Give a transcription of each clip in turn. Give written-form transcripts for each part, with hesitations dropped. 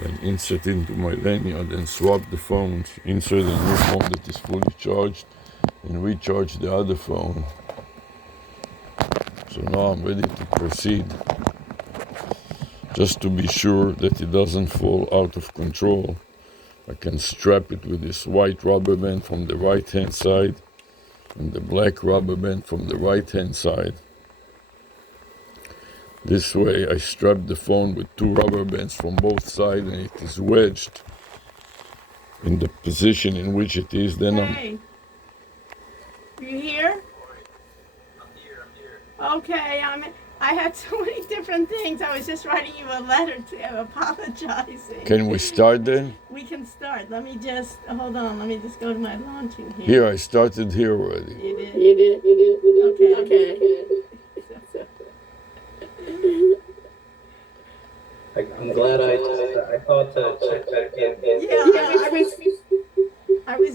then insert into my lanyard and swap the phones, insert a new phone that is fully charged and recharge the other phone. So now I'm ready to proceed. Just to be sure that it doesn't fall out of control, I can strap it with this white rubber band from the right hand side and the black rubber band from the right hand side. This way I strap the phone with two rubber bands from both sides and it is wedged in the position in which it is. Then Hey, you here? I'm here. Okay, I had so many different things. I was just writing you a letter to apologizing. can we start then? We can start. Let me just, hold on. Let me just go to my launching here. Here, I started here already. You did? You did. Okay. I'm glad I thought to check back in. I was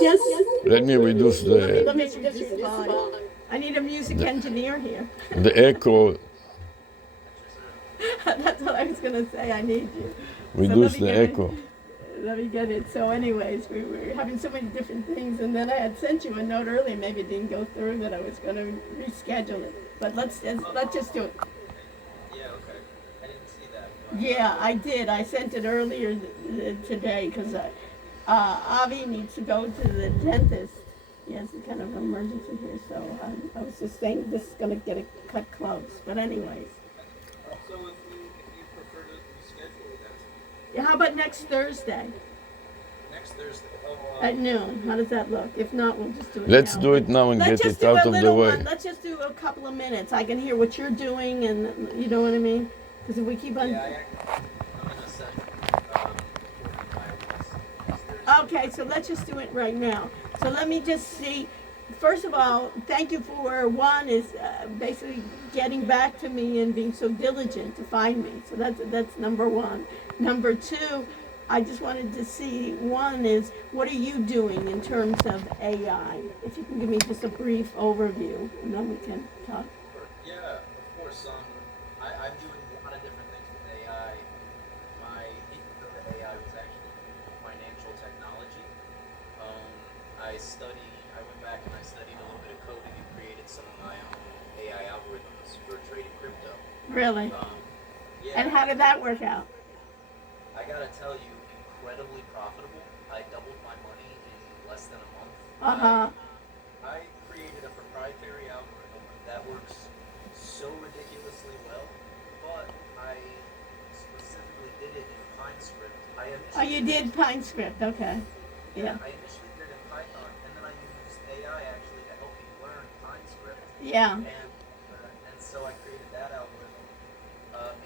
just Let me reduce let the me reduce the volume. I need a music engineer here. echo. That's what I was going to say. I need you. Reduce let me the get it. echo. Let me get it. So anyways, we were having so many different things, and then I had sent you a note earlier. Maybe it didn't go through that I was going to reschedule it. But let's just do it. Yeah, okay. I didn't see that. Yeah, I did. I sent it earlier today because Avi needs to go to the dentist. He has a kind of emergency here, so I was just saying this is going to get it cut close. But anyways, So if you prefer to reschedule it, that's yeah, how about next Thursday next Thursday. at noon? How does that look? If not, we'll just do it Let's now. do it now and Let's get just it do out a of the little way. one. Let's just do a couple of minutes. I can hear what you're doing, and you know what I mean? Because if we keep on... I'm in a session before my Okay, so let's just do it right now. So let me just see. First of all, thank you for one is basically getting back to me and being so diligent to find me. So that's number one. Number two, I just wanted to see, one is, what are you doing in terms of AI? If you can give me just a brief overview, and then we can talk. Yeah, of course. I'm doing a lot of different things with AI. My intro to AI was actually financial technology. I went back and I studied a little bit of coding and created some of my own AI algorithms for trading crypto. Really? Yeah. And how did that work out? I gotta tell you, incredibly profitable. I doubled my money in less than a month. Uh-huh. I created a proprietary algorithm that works so ridiculously well, but I specifically did it in PineScript. Oh, you did PineScript, okay. Yeah. I initially did it in Python, and then I used AI actually to help me learn PineScript. Yeah. And so I created that algorithm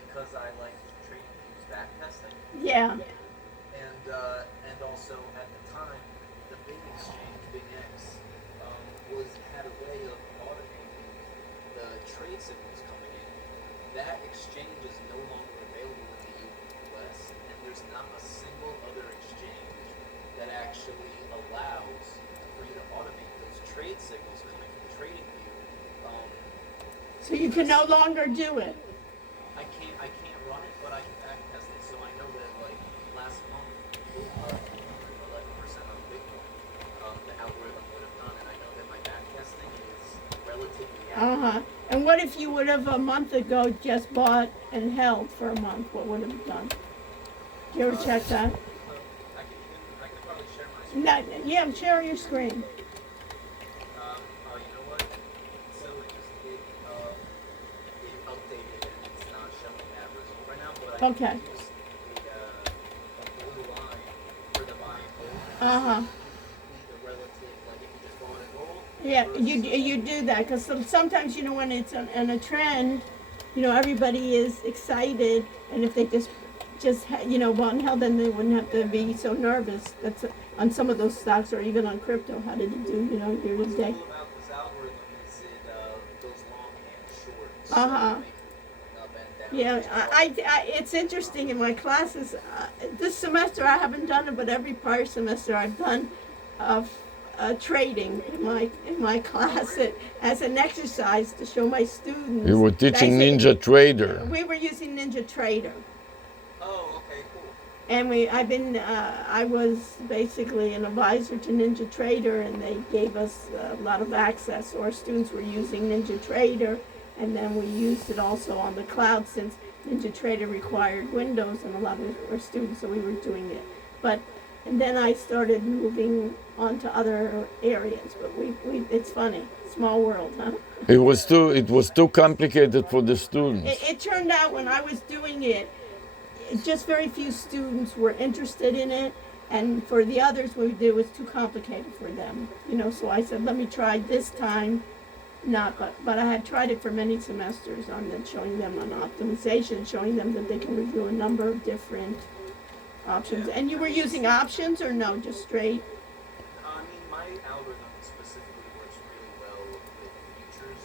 because I like trading views backtesting. Yeah. And also at the time, the big exchange, BigX, had a way of automating the trade signals coming in. That exchange is no longer available in the US, and there's not a single other exchange that actually allows for you to automate those trade signals coming from TradingView. So you can no longer do it. I can't run it, but I can backtest it. So I know that like last month, 11% on Bitcoin, the algorithm would have done, and I know that my backtesting is relatively accurate. And what if you would have a month ago just bought and held for a month? What would it have done? Do you ever check that? I can probably share my screen. Yeah, share your screen. You know what? So it updated and it's not showing that result right now, but I Okay. can use a blue line for the buy and hold. Uh-huh. The relative, like if you just bought and hold. Yeah, you do that because sometimes, you know, when it's on a trend, you know, everybody is excited, and if they just you know, bought and held, then they wouldn't have to be so nervous. That's on some of those stocks, or even on crypto. How did it do, you know, year to What's day? cool about this algorithm is it goes long and short. So Uh-huh. like, up and down. Yeah, it's interesting in my classes. This semester I haven't done it, but every prior semester I've done trading in my class as an exercise to show my students. You were teaching Basically, Ninja Trader. we were using Ninja Trader. Oh, okay, cool. And I was basically an advisor to Ninja Trader, and they gave us a lot of access. So our students were using Ninja Trader, and then we used it also on the cloud since Ninja Trader required Windows, and a lot of our students, so we were doing it. But and then I started moving on to other areas. But it's funny, small world, huh? It was too complicated for the students. It turned out when I was doing it, just very few students were interested in it, and for the others, what we did was too complicated for them. So I said, let me try this time. But I had tried it for many semesters on then showing them on optimization, showing them that they can review a number of different options. Yeah. And you were using options or no, just straight? I mean, my algorithm specifically works really well with futures.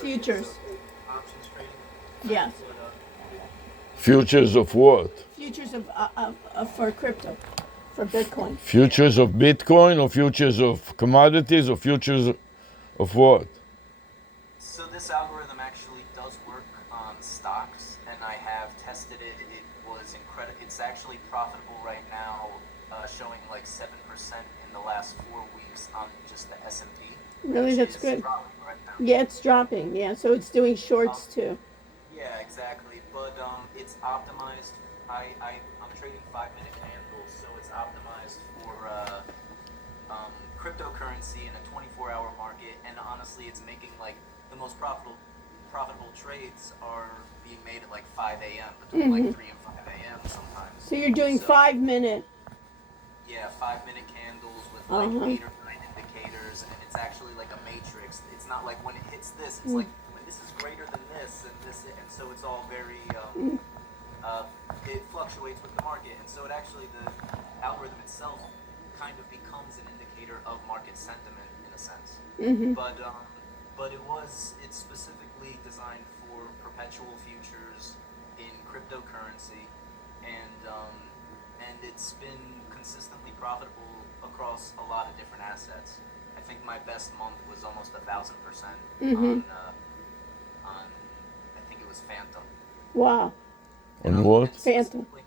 Futures. So options trading. Yes. But, Futures of what? Futures of for crypto, for Bitcoin. Futures of Bitcoin, or futures of commodities, or futures of what? so this algorithm actually does work on stocks, and I have tested it. It was incredible. It's actually profitable right now, showing like 7% in the last 4 weeks on just the S&P. Really, which that's is good. dropping right now. Yeah, it's dropping. Yeah, so it's doing shorts too. Yeah, exactly. But it's optimized. I'm trading 5-minute candles, so it's optimized for cryptocurrency in a 24-hour market. And honestly, it's making like the most profitable trades are being made at like 5 a.m. between like 3 and 5 a.m. sometimes. So you're doing So, 5-minute. Yeah, 5-minute candles with like 8 or 9 indicators, and it's actually like a matrix. It's not like when it hits this, it's like when this is greater than this, and so it's all very. It fluctuates with the market, and so the algorithm itself kind of becomes an indicator of market sentiment in a sense. But it's specifically designed for perpetual futures in cryptocurrency, and it's been consistently profitable across a lot of different assets. I think my best month was almost 1,000% on I think it was Phantom. Wow. On what? And Phantom. specifically,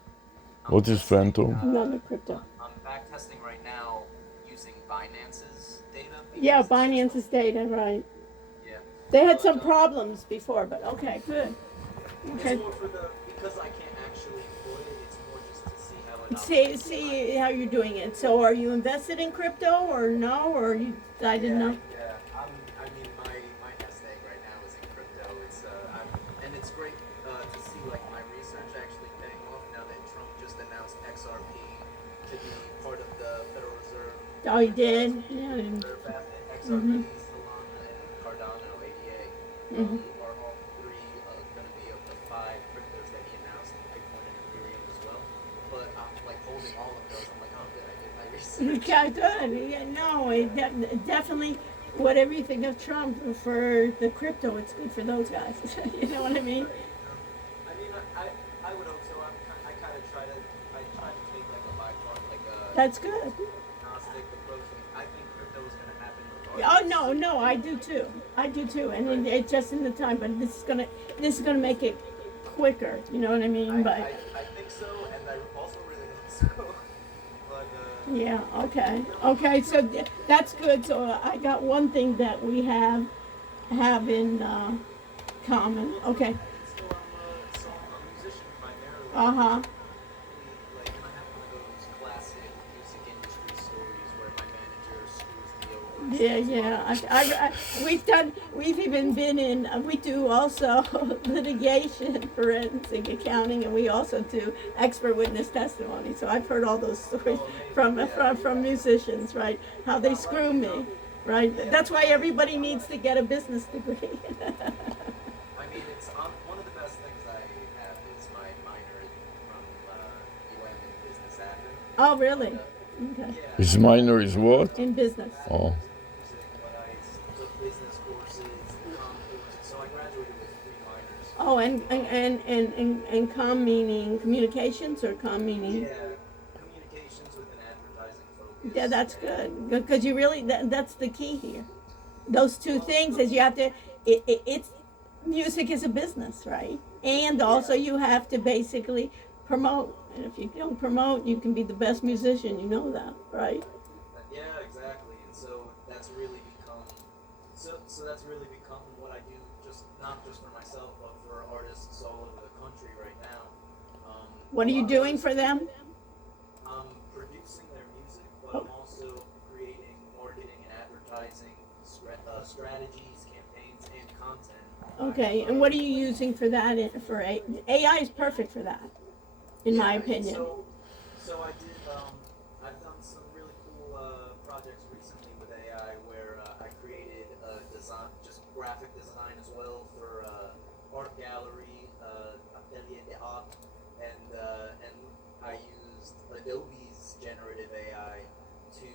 What is testing, Phantom? Another crypto. I'm back testing right now using Binance's data. Yeah, because it's just Binance's data, right. yeah. They had But, some problems before, but okay, good. Okay. It's more for because I can't actually employ it. It's more just to see how it operates. See how you're doing it. So are you invested in crypto or no? Or you decided no? Yeah. I mean, my nest egg right now is in crypto. And it's great to see like my research actually paying off now that Trump just announced XRP to be part of the Federal Reserve. Oh, you did? Yeah. Reserve asset. XRP, Solana, and Cardano ADA are all three going to be of the 5 cryptos that he announced, Bitcoin and Ethereum as well. But I'm like holding all of those. I'm like, oh, good, I did my research. Okay, good. Yeah, no, definitely. Whatever you think of Trump for the crypto, it's good for those guys. You know what I mean? I mean, I would hope so. I kind of try to take like a like a That's good. agnostic approach. I think crypto is going to happen Oh regardless. no, I do too, and it's just in the time. But this is gonna make it quicker. You know what I mean? But I think so, and I also really hope so. But yeah, okay. So that's good. So I got one thing that we have in common. Okay. so I'm a musician primarily. Uh huh. Like, and I have one of those classic music industry stories where my manager screws me over. We've even been in, we do also litigation, forensic accounting, and we also do expert witness testimony. So I've heard all those stories from musicians, right? How they screw me, right? That's why everybody needs to get a business degree. I mean, it's one of the best things I have is my minor from UM in business admin. Oh, really? Okay. Yeah. His minor is what? In business. Oh. But I took business courses, comm courses, so I graduated with 3 minors. Oh, and com meaning communications or com meaning? Yeah, communications with an advertising focus. Yeah, that's good. Because you really, that's the key here. Those two things is you have to, it's music is a business, right? And also you have to basically promote. And if you don't promote, you can be the best musician. You know that, right? Yeah, exactly. And so that's really become that's really become what I do, just not just for myself, but for artists all over the country right now. What A are you lot of doing artists, for them? I'm producing their music, but Oh, I'm also creating marketing and advertising strategies, campaigns, and content. okay. And what are you using for that? For AI is perfect for that, in my Yeah, opinion. so I did. I've done some really cool projects recently with AI where I created design, just graphic design as well for art gallery, Atelier d'Art, and I used Adobe's generative AI to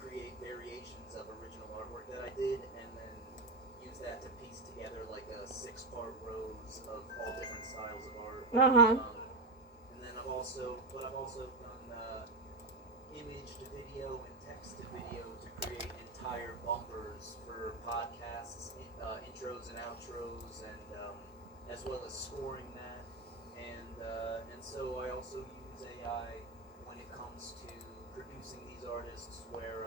create variations of original artwork that I did, and then use that to piece together like a six-part rows of all different styles of art. Uh huh. And then I've also done image to video and text to video to create entire bumpers for podcasts, intros and outros, and as well as scoring that. And so I also use AI when it comes to producing these artists, where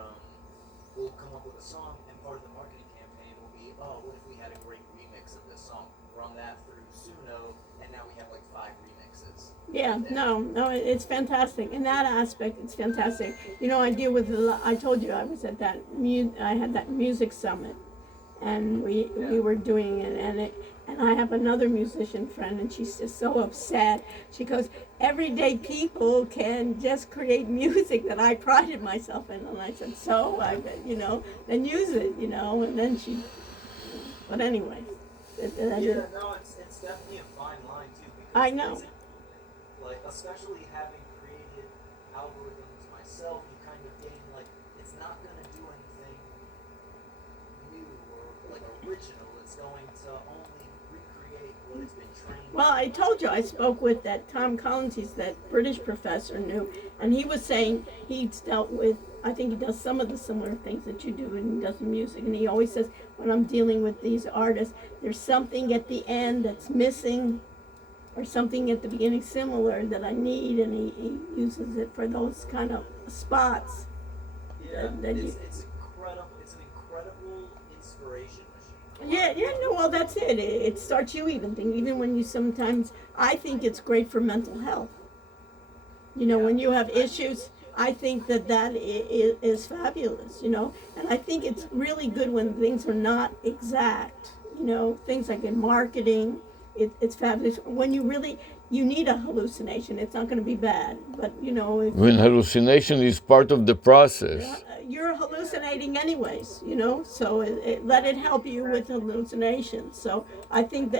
we'll come up with a song, and part of the marketing campaign will be, oh, what if we had a great remix of this song? Run that through Suno, and now we have like 5 remixes. Yeah, And then, no, it's fantastic. In that aspect, it's fantastic. You know, I deal with a lot. I told you I was at that I had that music summit, and we yeah, were doing it, and I have another musician friend, and she's just so upset. She goes, everyday people can just create music that I prided myself in, and I said, so I, then use it, and then she. But anyway, yeah, no, it's definitely a fine line too, I because know. it's like, especially having created algorithms myself, you kind of gain like, it's not gonna do anything new or like original. It's going to only recreate what it's been trained Well, on. I told you I spoke with that Tom Collins. He's that British professor new, and he was saying he's dealt with. I think he does some of the similar things that you do, and he does music. And he always says, when I'm dealing with these artists, there's something at the end that's missing, or something at the beginning similar that I need, and he uses it for those kind of spots. Yeah, That you, it's incredible. It's an incredible inspiration machine. A lot yeah, of yeah, people. no, well, that's it. It starts you even thinking, even when you sometimes. I think it's great for mental health. Yeah, When you have I, issues, I think that is fabulous, and I think it's really good when things are not exact, things like in marketing, it's fabulous. When you need a hallucination, it's not going to be bad, but, if When hallucination is part of the process. you're hallucinating anyways, so let it help you with hallucinations. So I think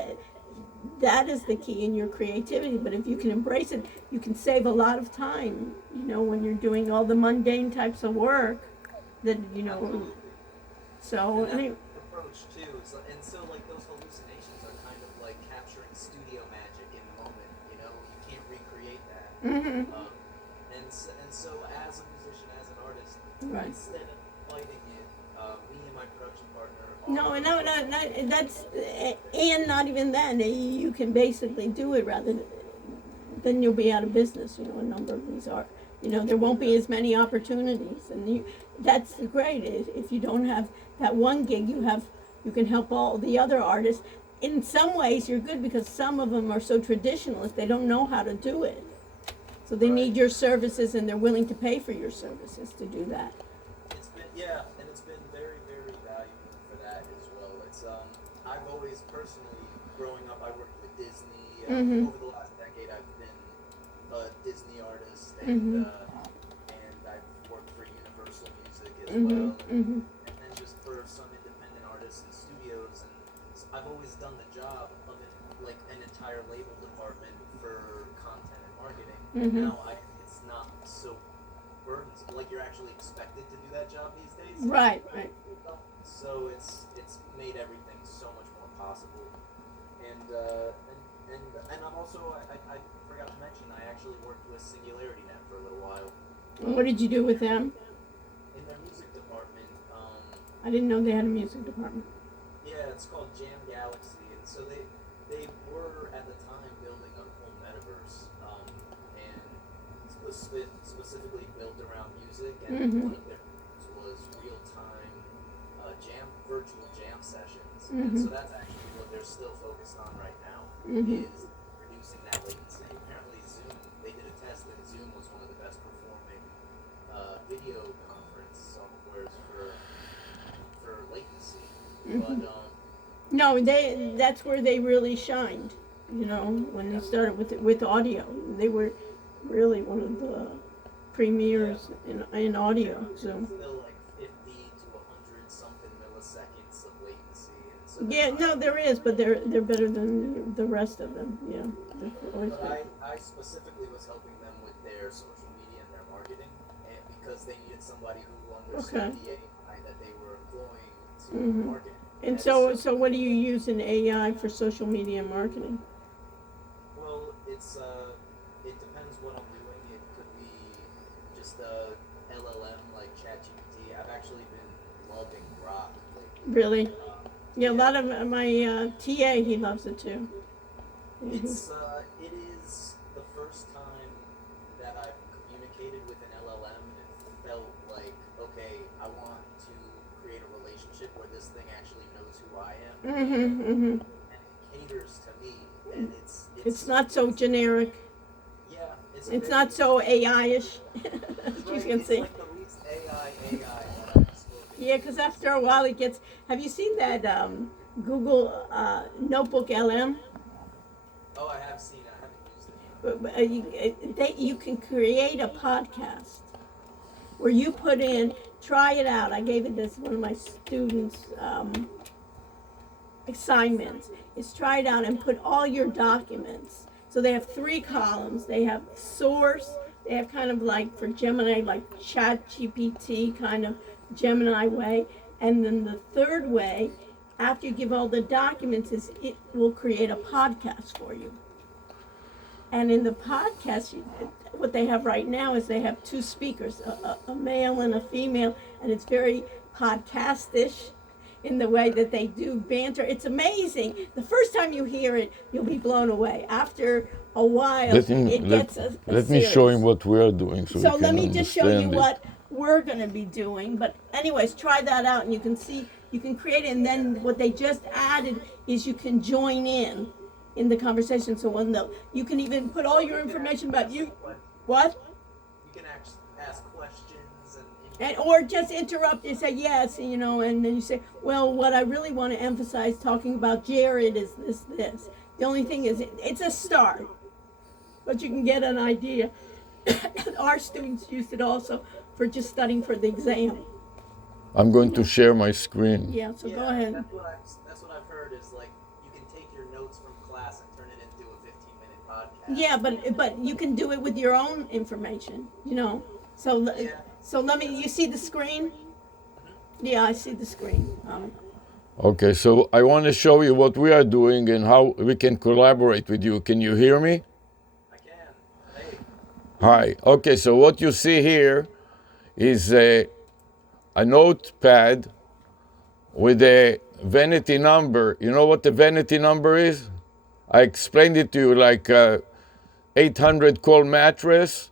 that is the key in your creativity. But if you can embrace it, you can save a lot of time, when you're doing all the mundane types of work that, absolutely. so And that's anyway. the approach too. And so like those hallucinations are kind of like capturing studio magic in the moment. You can't recreate that. Hmm. And so as a musician, as an artist, Right. instead of fighting it, me and my production partner No, are no, that's, and not even then, you can basically do it rather then you'll be out of business. A number of these are. There won't be as many opportunities, and that's great. If you don't have that one gig, you can help all the other artists. In some ways, you're good because some of them are so traditionalist; they don't know how to do it, so they right. need your services, and they're willing to pay for your services to do that. It's been, yeah, and it's been very, very valuable for that as well. I've always personally, growing up, I worked with Disney. Mm-hmm. Over the last decade, I've been a Disney artist, Mm-hmm. and I've worked for Universal Music as Mm-hmm. well, Mm-hmm. and then just for some independent artists and studios. And I've always done the job of like an entire label department for content and marketing. And Mm-hmm. now it's not so burdensome. Like, you're actually expected to do that job these days. Right. Right. So it's made everything so much more possible. And I'm also, I forgot to mention, I actually worked with Singularity Net for a little while. And what did you do with them? In their music department. I didn't know they had a music department. Yeah, it's called Jam Galaxy, and so specifically built around music, and one of their was real-time virtual jam sessions. And so that's actually what they're still focused on right now, is reducing that latency. Apparently Zoom, they did a test and Zoom was one of the best performing video conference softwares for latency. But No, that's where they really shined. You know, when they started with audio, they were really one of the premiers in audio. So still like 50 to 100 something milliseconds of latency. And so yeah, no, there is, but they're better than the rest of them. Yeah, they're always better. I specifically was helping them with their social media and their marketing, and because they needed somebody who understood the AI that they were employing to market. And so what do you use in AI for social media and marketing? Well, it depends what I'm doing. It could be just a LLM like ChatGPT. I've actually been loving Grok lately. Really? Yeah, a lot of my TA, he loves it too. It is the first time that I've communicated with an LLM and it felt like, okay, I want to create a relationship where this thing actually knows who I am and caters to me, and It's not so generic. yeah, It's not so AI-ish. You can see. It's like the least AI that I've spoken. Yeah, because after a while it gets. Have you seen that Google Notebook LM? Oh, I have seen it. I haven't used it yet. You can create a podcast where you put in. Try it out. I gave it to one of my students. Assignments is try it out and put all your documents. So they have 3 columns. They have source. They have kind of like for Gemini, like Chat GPT kind of Gemini way. And then the third way, after you give all the documents, is it will create a podcast for you. And in the podcast, what they have right now is they have 2 speakers, a male and a female, and it's very podcastish in the way that they do banter. It's amazing. The first time you hear it, you'll be blown away. After a while, it gets a Let me show series. him what we are doing so So we let can me just show you understand it. what we're going to be doing. But anyways, try that out and you can see, you can create it. And then what they just added is you can join in the conversation. So you can even put all your information about you. What? You can ask questions Or just interrupt and say yes, and then you say, well, what I really want to emphasize talking about Jared is this. The only thing is, it's a start, but you can get an idea. Our students used it also for just studying for the exam. I'm going to share my screen. Yeah, so go ahead. That's what I've heard is like you can take your notes from class and turn it into a 15-minute podcast. Yeah, but you can do it with your own information, So let me. You see the screen? Yeah, I see the screen. Okay, so I want to show you what we are doing and how we can collaborate with you. Can you hear me? I can. Hey. Hi. Okay, so what you see here is a notepad with a vanity number. You know what the vanity number is? I explained it to you like 800 cold mattress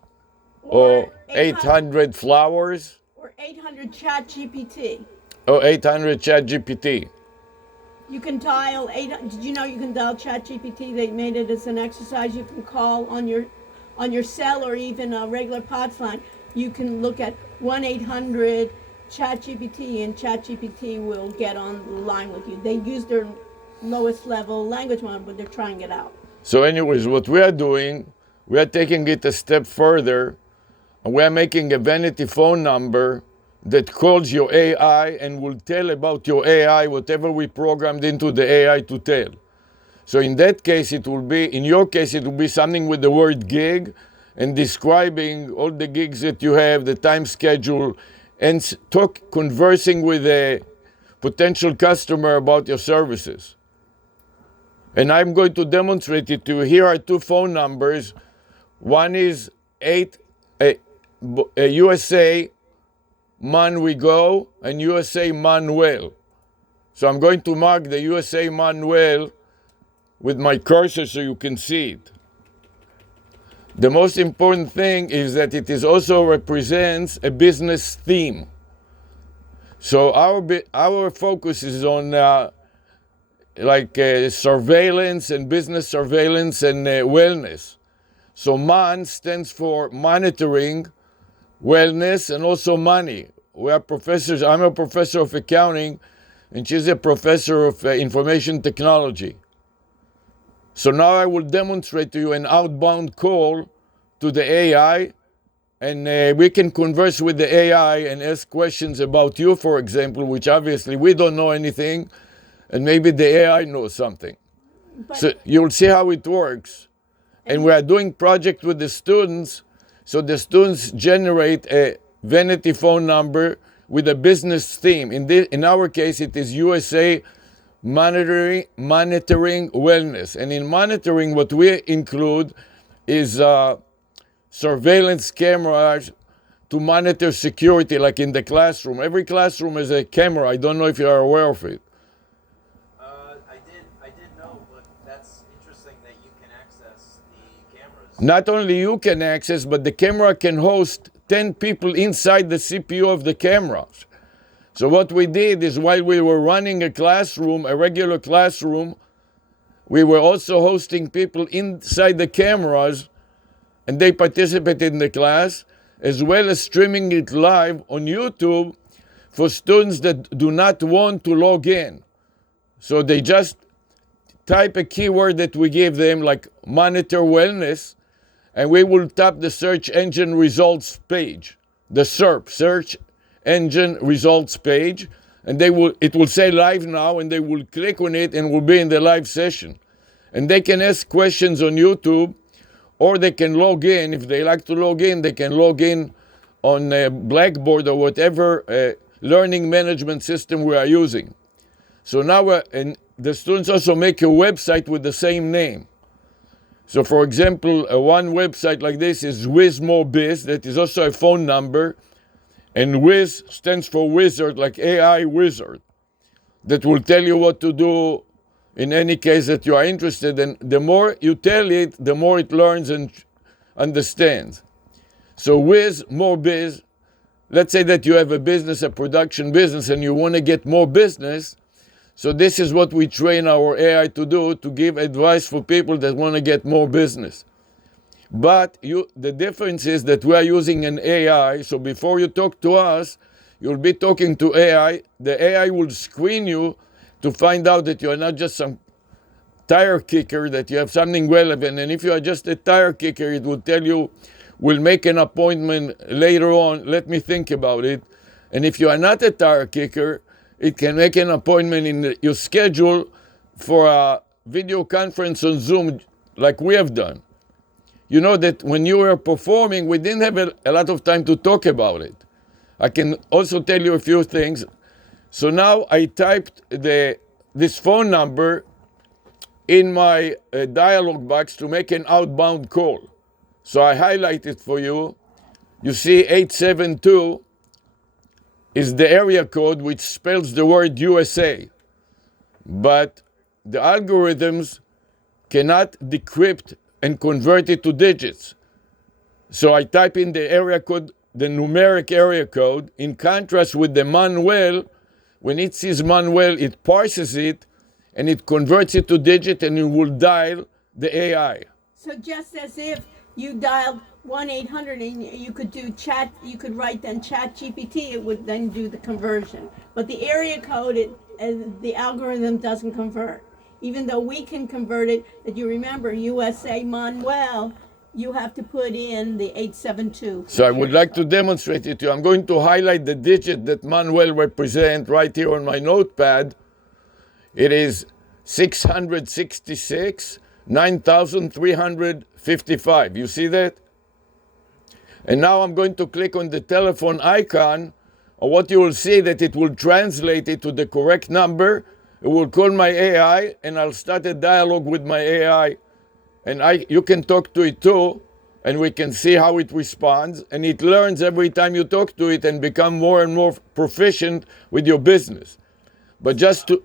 or 800 flowers or 800 Chat GPT. or 800 Chat GPT. You can dial 800. Did you know you can dial Chat GPT? They made it as an exercise. You can call on your cell or even a regular POTS line. You can look at 1-800 Chat GPT and Chat GPT will get on the line with you. They use their lowest level language model, but they're trying it out. So anyways, what we are doing, we are taking it a step further, and we are making a vanity phone number that calls your AI and will tell about your AI whatever we programmed into the AI to tell. So in that case, in your case, it will be something with the word gig and describing all the gigs that you have, the time schedule, and conversing with a potential customer about your services. And I'm going to demonstrate it to you. Here are 2 phone numbers. One is USA Man We Go and USA Manuel. So I'm going to mark the USA Manuel with my cursor so you can see it. The most important thing is that it is also represents a business theme. So our focus is on surveillance and business surveillance and wellness. So MON stands for monitoring, wellness, and also money. We are professors. I'm a professor of accounting, and she's a professor of information technology. So now I will demonstrate to you an outbound call to the AI, and we can converse with the AI and ask questions about you, for example, which obviously we don't know anything, and maybe the AI knows something. So you'll see how it works. And we are doing project with the students, so the students generate a vanity phone number with a business theme. In our case, it is USA monitoring wellness. And in monitoring, what we include is surveillance cameras to monitor security, like in the classroom. Every classroom has a camera. I don't know if you are aware of it. I did know, but that's interesting that you can access the cameras. Not only you can access, but the camera can host 10 people inside the CPU of the cameras. So what we did is, while we were running a classroom, a regular classroom, we were also hosting people inside the cameras, and they participated in the class, as well as streaming it live on YouTube for students that do not want to log in. So they just type a keyword that we give them, like monitor wellness, and we will tap the search engine results page, the SERP, search engine results page, and it will say live now, and they will click on it and will be in the live session. And they can ask questions on YouTube, or they can log in. If they like to log in, they can log in on Blackboard or whatever learning management system we are using. So now and the students also make a website with the same name. So for example, one website like this is WizMoBiz, that is also a phone number, and Wiz stands for wizard, like AI wizard, that will tell you what to do in any case that you are interested in. The more you tell it, the more it learns and understands. So WizMoBiz, let's say that you have a business, a production business, and you want to get more business. So this is what we train our AI to do, to give advice for people that want to get more business. But the difference is that we are using an AI, so before you talk to us, you'll be talking to AI. The AI will screen you to find out that you are not just some tire kicker, that you have something relevant. And if you are just a tire kicker, it will tell you, we'll make an appointment later on, let me think about it. And if you are not a tire kicker, it can make an appointment in your schedule for a video conference on Zoom, like we have done. You know that when you were performing, we didn't have a lot of time to talk about it. I can also tell you a few things. So now I typed this phone number in my dialog box to make an outbound call. So I highlight it for you. You see 872 is the area code which spells the word USA. But the algorithms cannot decrypt and convert it to digits. So I type in the area code, the numeric area code. In contrast with the Manuel, when it sees Manuel, it parses it and it converts it to digit, and it will dial the AI. So just as if you dialed 1-800 and you could do chat, you could write then chat GPT, it would then do the conversion. But the area code, the algorithm doesn't convert. Even though we can convert it, that you remember, USA Manuel, you have to put in the 872. So I would like to demonstrate it to you. I'm going to highlight the digit that Manuel represents right here on my notepad. It is 666, 9,355. You see that? And now I'm going to click on the telephone icon, and what you will see that it will translate it to the correct number. It will call my AI, and I'll start a dialogue with my AI. And you can talk to it too, and we can see how it responds. And it learns every time you talk to it and become more and more proficient with your business. But just to...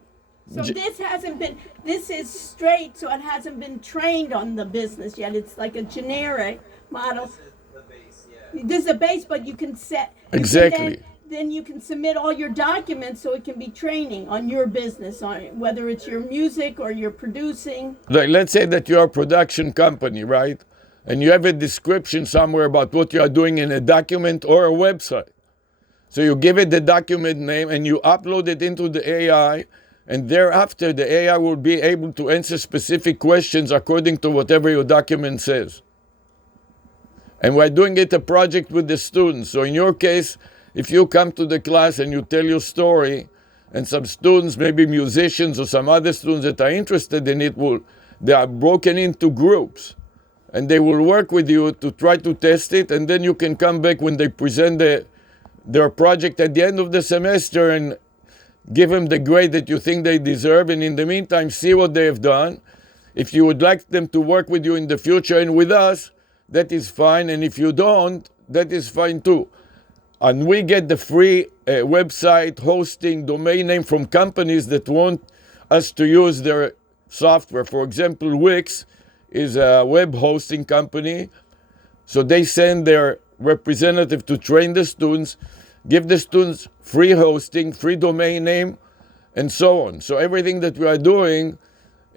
So this is straight, so it hasn't been trained on the business yet. It's like a generic model. This is the base, yeah. This is a base, but you can set. Exactly. Then you can submit all your documents so it can be training on your business, on whether it's your music or you're producing. Like, let's say that you're a production company, right? And you have a description somewhere about what you are doing in a document or a website. So you give it the document name and you upload it into the AI, and thereafter the AI will be able to answer specific questions according to whatever your document says. And we're doing it a project with the students. So in your case, if you come to the class and you tell your story, and some students, maybe musicians or some other students that are interested in it, they are broken into groups. And they will work with you to try to test it, and then you can come back when they present their project at the end of the semester and give them the grade that you think they deserve. And in the meantime, see what they have done. If you would like them to work with you in the future and with us, that is fine. And if you don't, that is fine too. And we get the free website hosting domain name from companies that want us to use their software. For example, Wix is a web hosting company. So they send their representative to train the students, give the students free hosting, free domain name, and so on. So everything that we are doing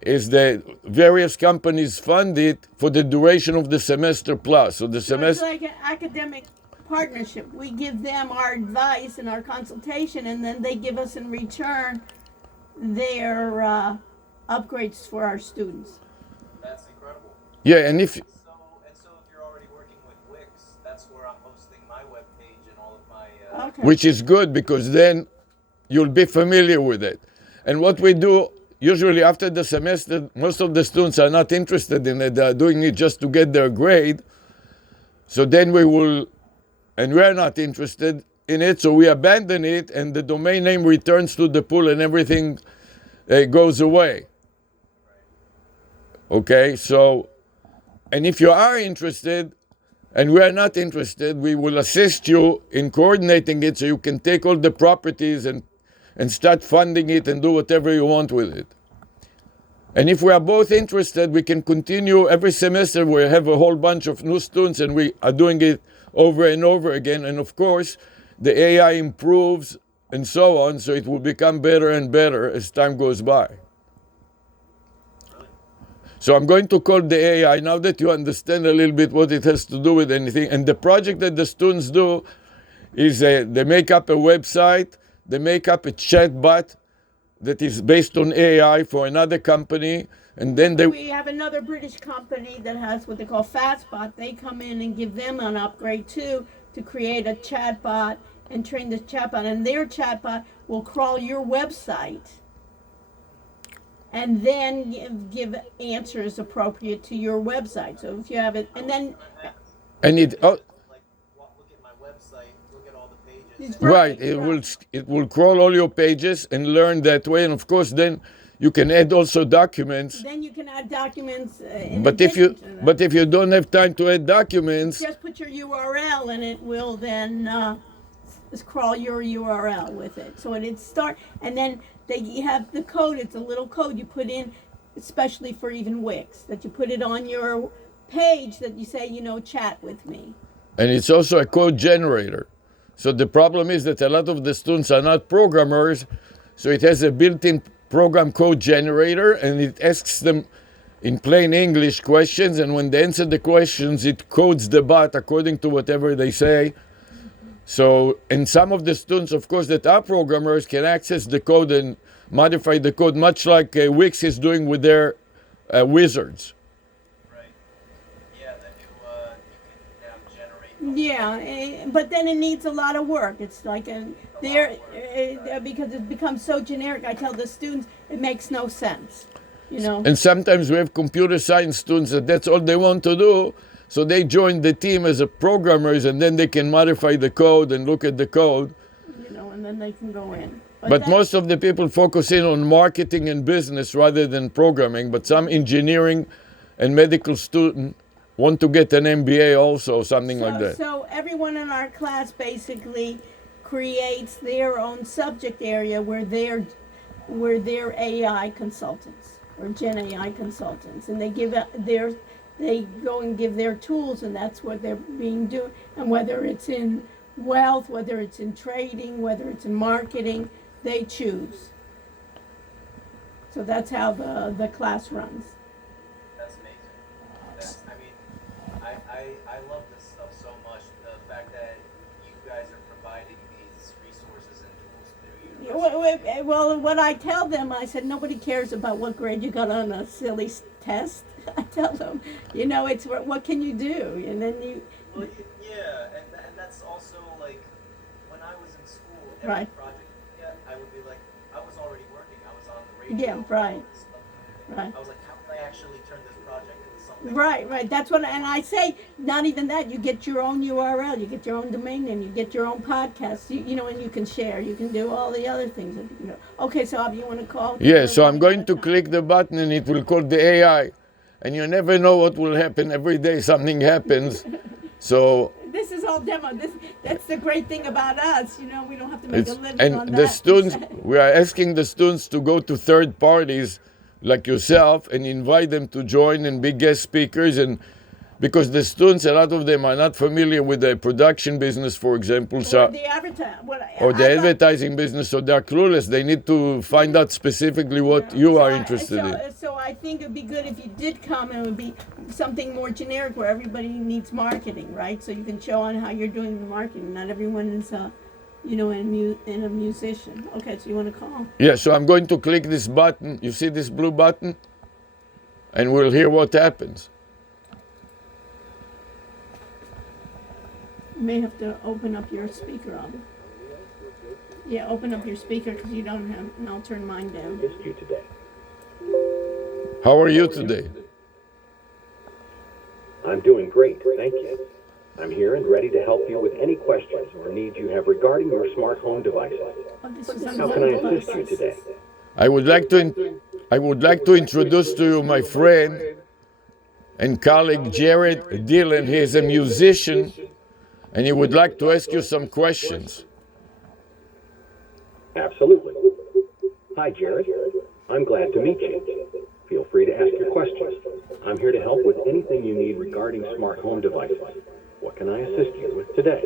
is that various companies fund it for the duration of the semester plus. So the So semester. it's like an academic partnership. We give them our advice and our consultation, and then they give us in return their upgrades for our students. That's incredible. Yeah, and if So if you're already working with Wix, that's where I'm hosting my webpage and all of my. Okay. which is good because then you'll be familiar with it. And what we do usually after the semester, most of the students are not interested in it. They're doing it just to get their grade. So then we're not interested in it, so we abandon it, and the domain name returns to the pool and everything goes away. Okay, so, and if you are interested and we are not interested, we will assist you in coordinating it so you can take all the properties and start funding it and do whatever you want with it. And if we are both interested, we can continue every semester. We have a whole bunch of new students and we are doing it over and over again. And of course, the AI improves and so on, so it will become better and better as time goes by. So I'm going to call the AI, now that you understand a little bit what it has to do with anything. And the project that the students do is they make up a website, they make up a chat bot that is based on AI for another company, and then We have another British company that has what they call Fastbot. They come in and give them an upgrade too to create a chatbot and train the chatbot, and their chatbot will crawl your website and then give answers appropriate to your website. So if you have it, and then and it Like, look at my website, look at all the pages. It's right, right. it will crawl all your pages and learn that way. And of course, then you can add also documents. then you can add documents. In But if addition to that. if you don't have time to add documents, Just put your URL and it will then just crawl your URL with it. So it start, and then they have the code. It's a little code you put in, especially for even Wix, that you put it on your page that you say, chat with me. and it's also a code generator. So the problem is that a lot of the students are not programmers, so it has a built-in program code generator, and it asks them in plain English questions, and when they answer the questions, it codes the bot according to whatever they say. So, and some of the students, of course, that are programmers can access the code and modify the code, much like Wix is doing with their wizards. Right. Yeah, then you can now generate. Yeah, but then it needs a lot of work. It's like because it becomes so generic. I tell the students it makes no sense. And sometimes we have computer science students that's all they want to do. So they join the team as programmers, and then they can modify the code and look at the code. And then they can go in. But most of the people focus in on marketing and business rather than programming. But some engineering and medical student want to get an MBA also, something like that. So everyone in our class basically creates their own subject area where they're where they're AI consultants or Gen AI consultants, and they they go and give their tools, and that's what they're being doing. And whether it's in wealth, whether it's in trading, whether it's in marketing, they choose. So that's how the class runs. That's amazing. I mean, I love this stuff so much. The fact that you guys are providing these resources and tools through university. Well, what I tell them, I said, nobody cares about what grade you got on a silly test. I tell them, it's what can you do? And then Well, yeah, and that's also like when I was in school, every Right. project I would be like, I was already working. I was on the radio. Yeah, right. all this stuff. Right. I was like, how can I actually turn this project into something? Right. That's what, and I say, not even that. You get your own URL, you get your own domain name, you get your own podcast. And you can share. You can do all the other things. Okay, so Ab, you want to call? Yeah, so I'm going to click the button and it will call the AI. And you never know what will happen. Every day something happens. So This is all demo. That's the great thing about us. We don't have to make a living and on that. the students, we are asking the students to go to third parties like yourself and invite them to join and be guest speakers. And because the students, a lot of them are not familiar with the production business, for example, Or the or the advertising business, so they're clueless. They need to find out specifically what you are interested in. So I think it'd be good if you did come, and it would be something more generic where everybody needs marketing, right? So you can show on how you're doing the marketing. Not everyone is, a musician. Okay, so you want to call? Yeah, so I'm going to click this button. You see this blue button? And we'll hear what happens. You may have to open up your speaker, Albert. Yeah, open up your speaker because you don't have, and I'll turn mine down. Missed you today. How are you today? I'm doing great, thank you. I'm here and ready to help you with any questions or needs you have regarding your smart home devices. Oh, this is How can I assist you today? I would like to introduce to you my friend and colleague Jared Dillon. He is a musician and he would like to ask you some questions. Absolutely. Hi, Jared. I'm glad to meet you. Feel free to ask your questions. I'm here to help with anything you need regarding smart home devices. What can I assist you with today?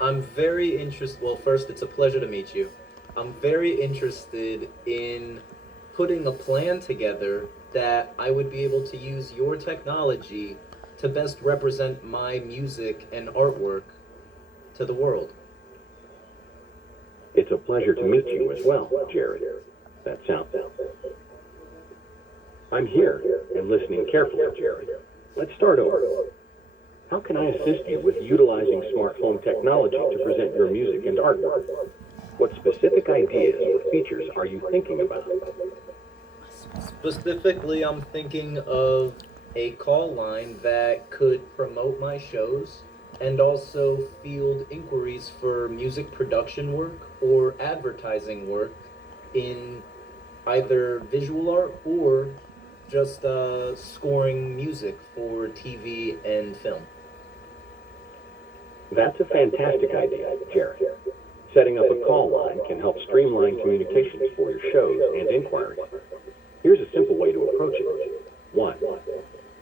I'm very interested. Well, first, it's a pleasure to meet you. I'm very interested in putting a plan together that I would be able to use your technology to best represent my music and artwork to the world. It's a pleasure to meet you as well, Jared. That sounds. I'm here and listening carefully, Jared. Let's start over. How can I assist you with utilizing smart home technology to present your music and artwork? What specific ideas or features are you thinking about? Specifically, I'm thinking of a call line that could promote my shows and also field inquiries for music production work or advertising work in either visual art or just scoring music for TV and film. That's a fantastic idea, Jared. Setting up a call line can help streamline communications for your shows and inquiries. Here's a simple way to approach it. 1.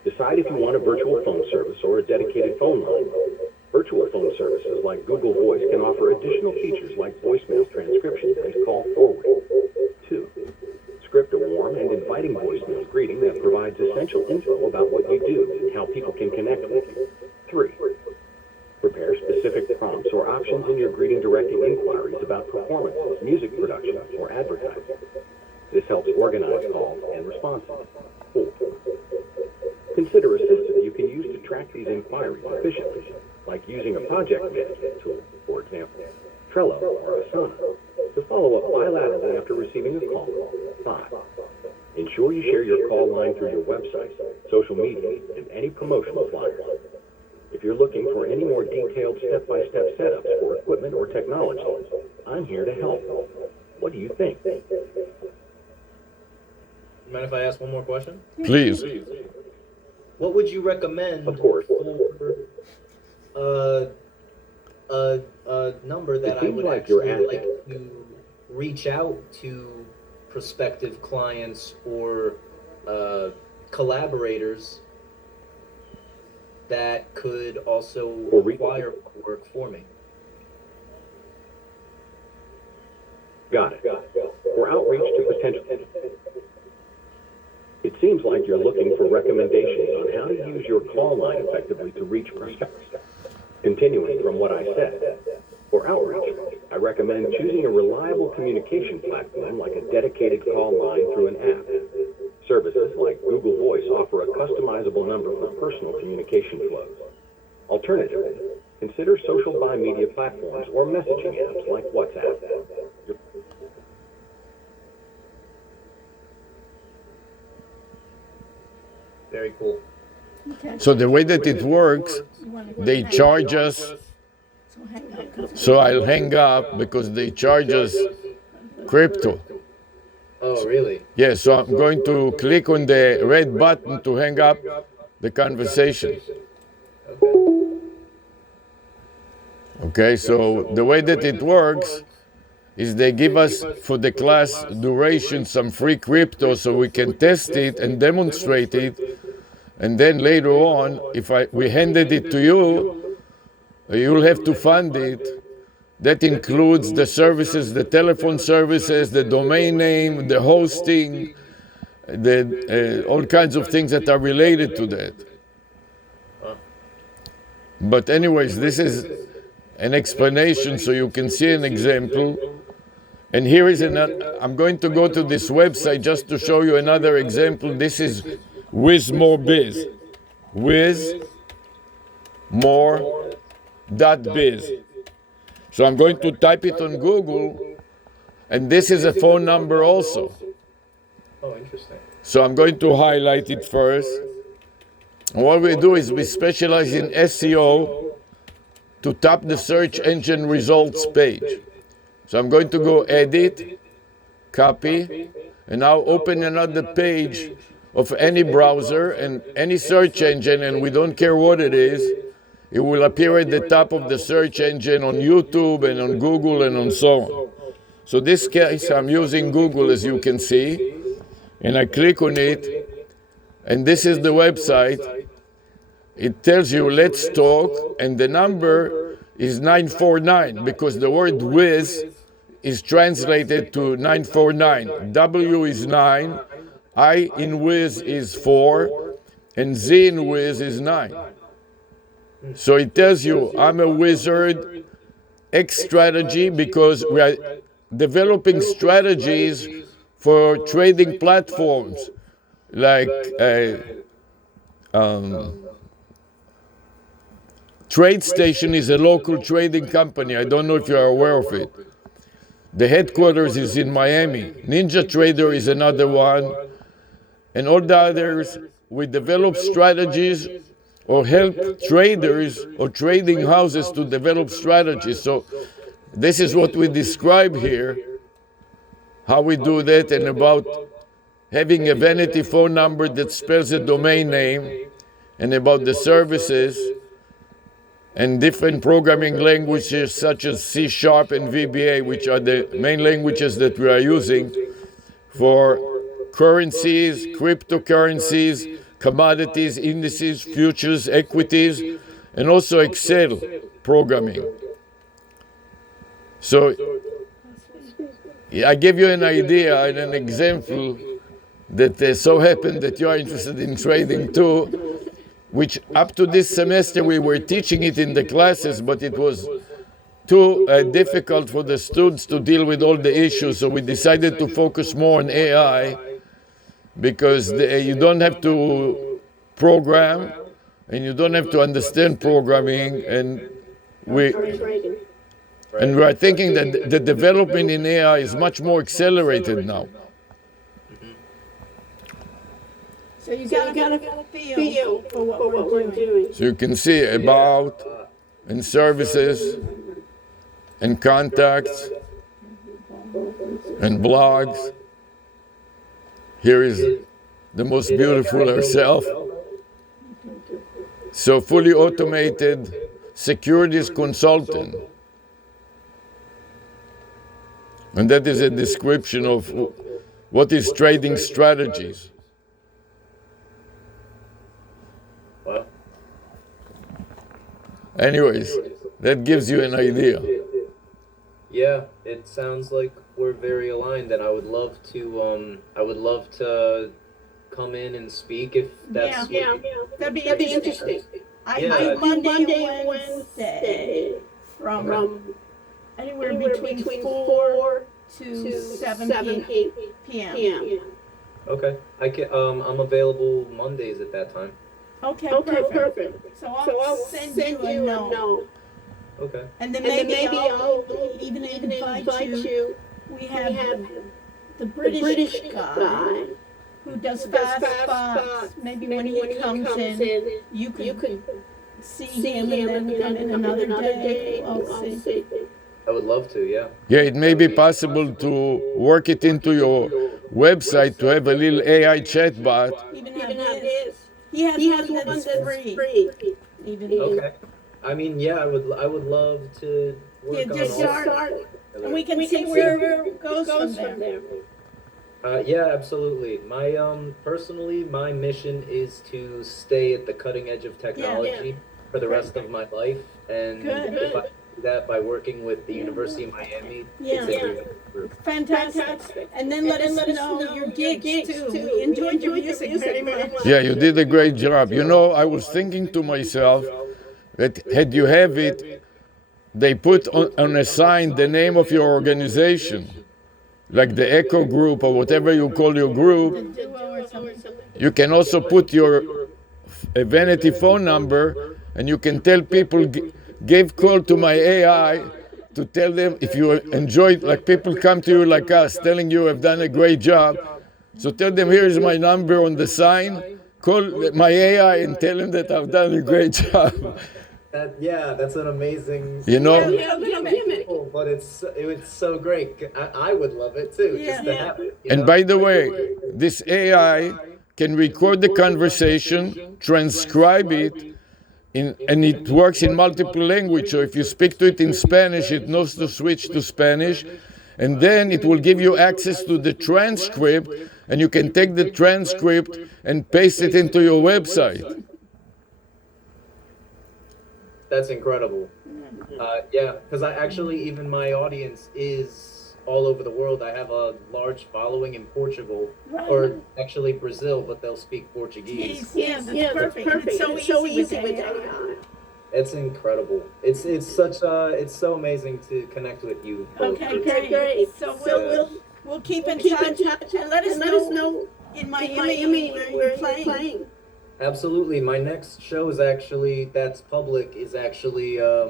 Decide if you want a virtual phone service or a dedicated phone line. Virtual phone services like Google Voice can offer additional features like voicemail transcription-based call forward. 2. Script a warm and inviting voicemail greeting that provides essential info about what you do and how people can connect with you. 3. Prepare specific prompts or options in your greeting directing inquiries about performances, music production, or advertising. This helps organize calls and responses. 4. Consider a system you can use to track these inquiries efficiently, like using a project management tool, for example, Trello or Asana, to follow up bilaterally after receiving a call. 5. Ensure you share your call line through your website, social media, and any promotional flyers. If you're looking for any more detailed step-by-step setups for equipment or technology, I'm here to help. What do you think? Mind if I ask one more question? Please. What would you recommend Of course. for a number that It I seems would like you're actually asking. like to reach out to prospective clients or collaborators that could also acquire work for me. Got it. For outreach to potential. It seems like you're looking for recommendations on how to use your call line effectively to reach prospects. Continuing from what I said, for outreach, I recommend choosing a reliable communication platform like a dedicated call line through an app. Services like Google Voice offer a customizable number for personal communication flows. Alternatively, consider social buy media platforms or messaging apps like WhatsApp. Very cool. Okay. So the way that it works, they charge us. So hang on, 'cause So I'll hang up because they charge us crypto. Oh, really? Yeah, so I'm going to click on the red button to hang up the conversation. Okay. Okay, so the way that it works is they give us for the class duration some free crypto so we can test it and demonstrate it. And then later on, if we handed it to you, you'll have to fund it. That includes the services, the telephone services, the domain name, the hosting, all kinds of things that are related to that. But anyways, this is an explanation so you can see an example. And here is another. I'm going to go to this website just to show you another example. This is WizMoreBiz. WizMore.biz. So I'm going to type it on Google, and this is a phone number also. Oh, interesting. So I'm going to highlight it first. And what we do is we specialize in SEO to top the search engine results page. So I'm going to go edit, copy, and now open another page of any browser and any search engine, and we don't care what it is. It will appear at the top of the search engine on YouTube and on Google and on so on. So this case, I'm using Google, as you can see, and I click on it, and this is the website. It tells you, let's talk, and the number is 949 because the word whiz is translated to 949. W is 9, I in whiz is 4, and Z in whiz is 9. So it tells you, I'm a wizard, X strategy, because we are developing strategies for trading platforms like TradeStation is a local trading company. I don't know if you are aware of it. The headquarters is in Miami. Ninja Trader is another one. And all the others, we develop strategies or help traders or trading houses to develop strategies. So this is what we describe here, how we do that, and about having a vanity phone number that spells a domain name, and about the services and different programming languages such as C# and VBA, which are the main languages that we are using for currencies, cryptocurrencies, commodities, indices, futures, equities, and also Excel programming. So I give you an idea and an example that so happened that you are interested in trading too, which up to this semester we were teaching it in the classes, but it was too difficult for the students to deal with all the issues, so we decided to focus more on AI, because you don't have to program and you don't have to understand programming, and we are thinking that the development in AI is much more accelerated now. So you gotta feel for what we're doing. So you can see about and services and contacts and blogs. Here is the most beautiful herself. So fully automated securities consultant. And that is a description of what is trading strategies. Well, Anyways, that gives you an idea. yeah, it sounds like we're very aligned, and I would love to come in and speak if that's Yeah, that'd be interesting. I Yeah. do Monday and Wednesday from anywhere between 4 to 7 p.m. Okay. I'm available Mondays at that time. Okay, perfect. So I'll send you a note. Okay. And then maybe I'll even invite you. We have the British guy who does fast spots. Maybe when he comes in, you could see him, and then another day I'll see. I would love to, yeah. Yeah, it may be possible to work it into your website to have a little AI chatbot. Even have his. He has one that's free. Okay. I mean, yeah, I would love to work on Just all start, and we can see where it goes from there. Yeah, absolutely. My personally, my mission is to stay at the cutting edge of technology for the rest of my life, and Good. if I do that by working with the University of Miami, it's a dream come true. Fantastic. And then let us know your gigs too. We enjoyed your music very much. Yeah, you did a great job. You know, I was thinking to myself that had you have it, they put on a sign the name of your organization, like the Echo Group or whatever you call your group. You can also put your vanity phone number, and you can tell people, give call to my AI to tell them if you enjoyed, like people come to you like us, telling you have done a great job. So tell them, here's my number on the sign, call my AI and tell them that I've done a great job. That's an amazing. You know? Cool, but it's so great. I would love it too. Just to have it, And by the way, this AI can record the conversation, transcribe it, and it works in multiple languages. So if you speak to it in Spanish, it knows to switch to Spanish. And then it will give you access to the transcript, and you can take the transcript and paste it into your website. That's incredible. Yeah, because I actually, even my audience is all over the world. I have a large following in Portugal, or actually Brazil, but they'll speak Portuguese. That's perfect. It's so easy with AI. It's incredible. It's so amazing to connect with you both. Okay, great. So we'll keep in touch and let us know in Miami where you're playing. Absolutely. My next show is actually, that's public, is actually a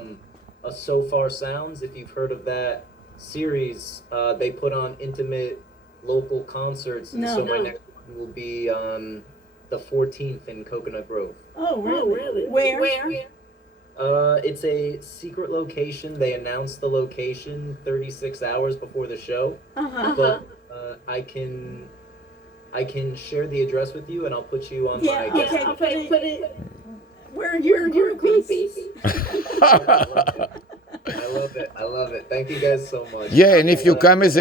So Far Sounds. If you've heard of that series, they put on intimate local concerts, and my next one will be on the 14th in Coconut Grove. Oh, really? Where? It's a secret location. They announced the location 36 hours before the show, but I can share the address with you, and I'll put you on my guest. Okay, put it. We're your groupies. I love it. Thank you guys so much. Yeah, and if you come as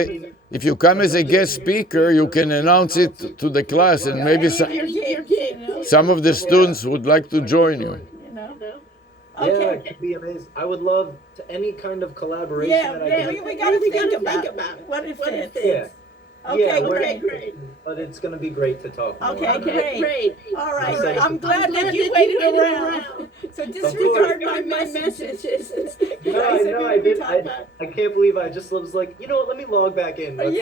a guest speaker, you can announce it to the class, and maybe some of the students would like to join you. Yeah, it could be amazing. I would love any kind of collaboration. We got to think about it. What if it's? Okay, great. But it's going to be great to talk more. Okay, great. All right. I'm glad that you waited around. So disregard my messages. No, I did. I can't believe I just was like, you know what, let me log back in. And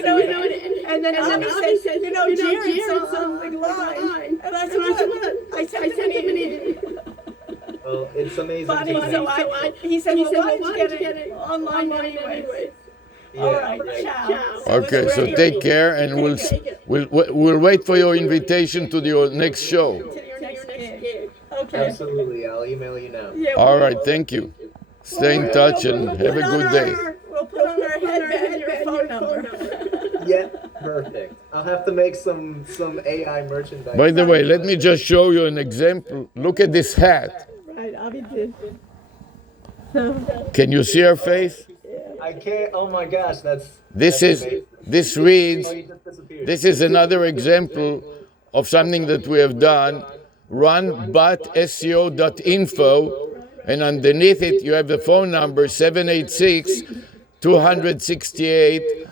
then Avi said, Jared's on the line. And I said, what? I sent him an email. Well, it's amazing. Funny, he said, why did you get it online anyway? Yeah, all right, ciao. Okay, so take care, and we'll wait for your invitation to your next show. To your next gig. Okay. Absolutely, I'll email you now. All right, thank you. Stay in touch and have a good day. We'll put on our headband your phone number. Yeah, perfect. I'll have to make some AI merchandise. By the way, let me just show you an example. Look at this hat. Right, Avi did. Can you see her face? I can't. Oh my gosh, that's This that's is amazing. this Oh, reads. you just disappeared. This is another example of something that we have done. Run seo.info, and underneath it you have the phone number 786 268.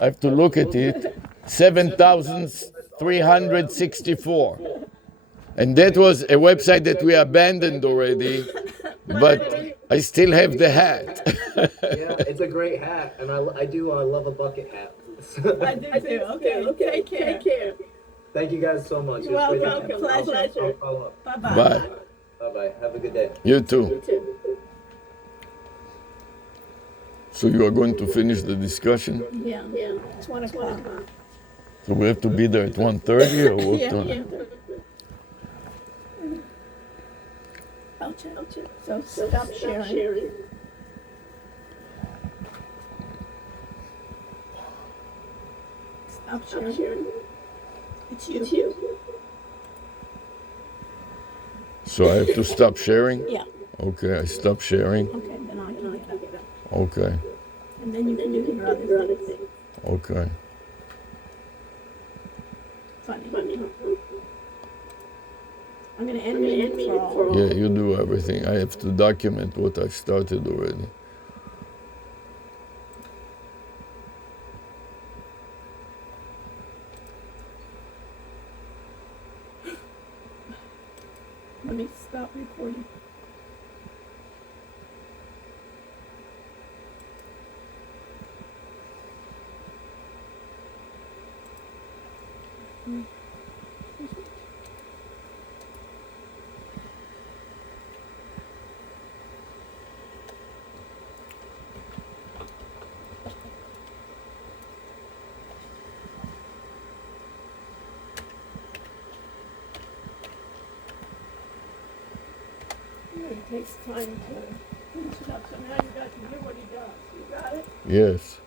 I have to look at it. 7,364. And that was a website that we abandoned already, but I still have the hat. Yeah, it's a great hat, and I do love a bucket hat. I do too. Okay, take care. Thank you guys so much. You're It was welcome. great. Pleasure. I'll follow up. Bye-bye. Bye. Bye bye. Have a good day. You too. So you are going to finish the discussion? Yeah. It's 1 o'clock. So we have to be there at 1:30 or what Yeah. time? I'll check. So stop sharing. Stop sharing. It's you. So I have to stop sharing? Yeah. Okay, I stop sharing. Okay, then I can get up. Okay, And then you can do your other things. okay. Funny. I'm going to end meeting for all. Yeah, you do everything. I have to document what I started already. Let me stop recording. It takes time to finish it up, so now you got to hear what he does. You got it? Yes.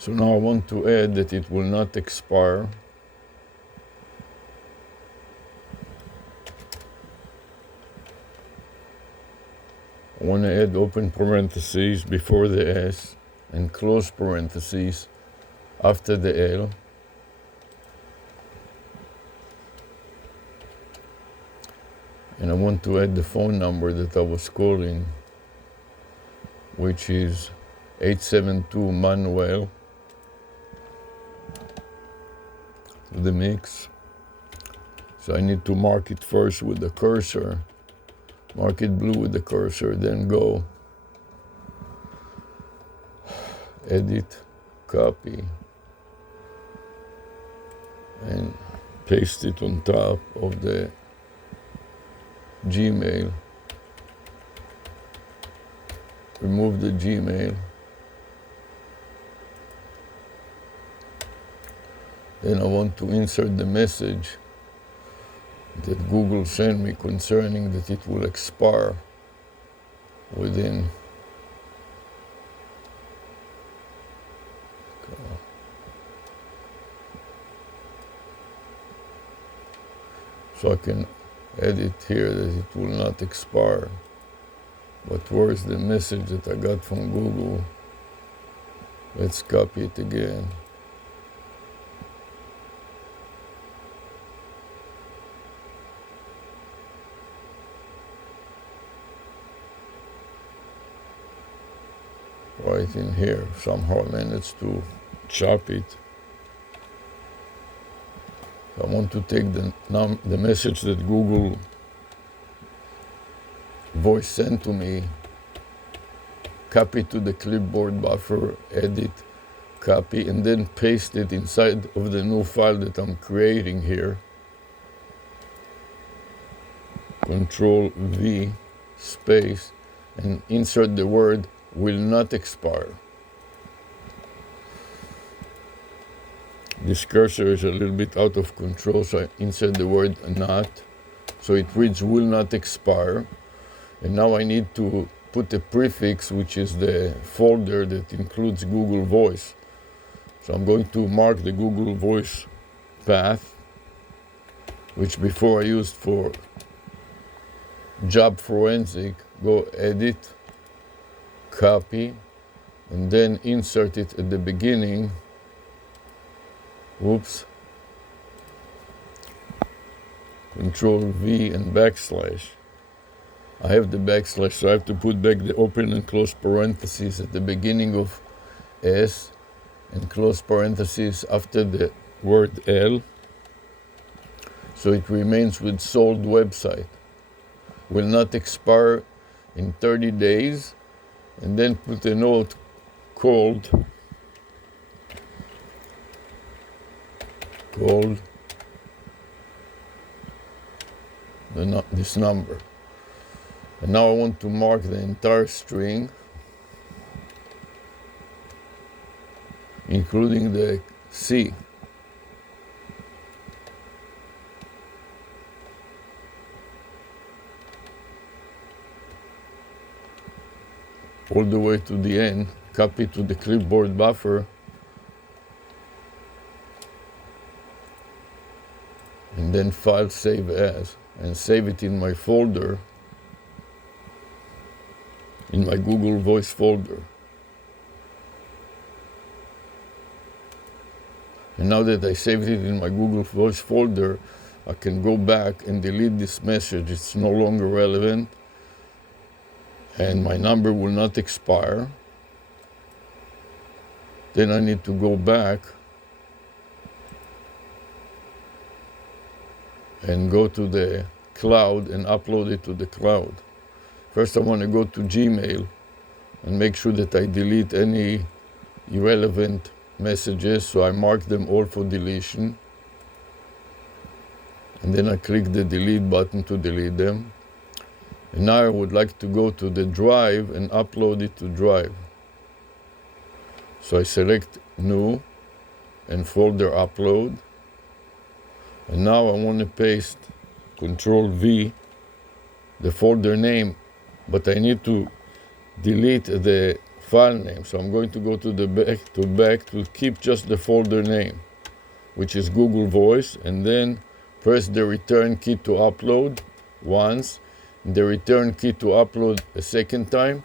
So now I want to add that it will not expire. I want to add open parentheses before the S and close parentheses after the L. And I want to add the phone number that I was calling, which is 872 Manuel, to the mix. So I need to mark it first with the cursor. Mark it blue with the cursor, then go edit, copy, and paste it on top of the Gmail. Remove the Gmail. Then I want to insert the message that Google sent me concerning that it will expire within so I can edit here that it will not expire. But where's the message that I got from Google? Let's copy it again. Right in here. Somehow I managed to chop it. I want to take the message that Google Voice sent to me, copy to the clipboard buffer, edit, copy, and then paste it inside of the new file that I'm creating here. Control V, space, and insert the word will not expire. This cursor is a little bit out of control, so I insert the word not, so it reads will not expire. And now I need to put a prefix, which is the folder that includes Google Voice. So I'm going to mark the Google Voice path, which before I used for job forensic. Go edit, copy, and then insert it at the beginning. Whoops. Control V and backslash. I have the backslash, so I have to put back the open and close parentheses at the beginning of S and close parentheses after the word L. So it remains with sold website. Will not expire in 30 days. And then put a note called this number. And now I want to mark the entire string, including the C. All the way to the end, copy to the clipboard buffer, and then file save as, and save it in my folder, in my Google Voice folder. And now that I saved it in my Google Voice folder, I can go back and delete this message. It's no longer relevant, and my number will not expire. Then I need to go back and go to the cloud and upload it to the cloud. First, I want to go to Gmail and make sure that I delete any irrelevant messages, so I mark them all for deletion. And then I click the delete button to delete them. And now I would like to go to the drive and upload it to drive. So I select new and folder upload. And now I want to paste Control V, the folder name, but I need to delete the file name. So I'm going to go to the back to keep just the folder name, which is Google Voice, and then press the return key to upload once, and the return key to upload a second time.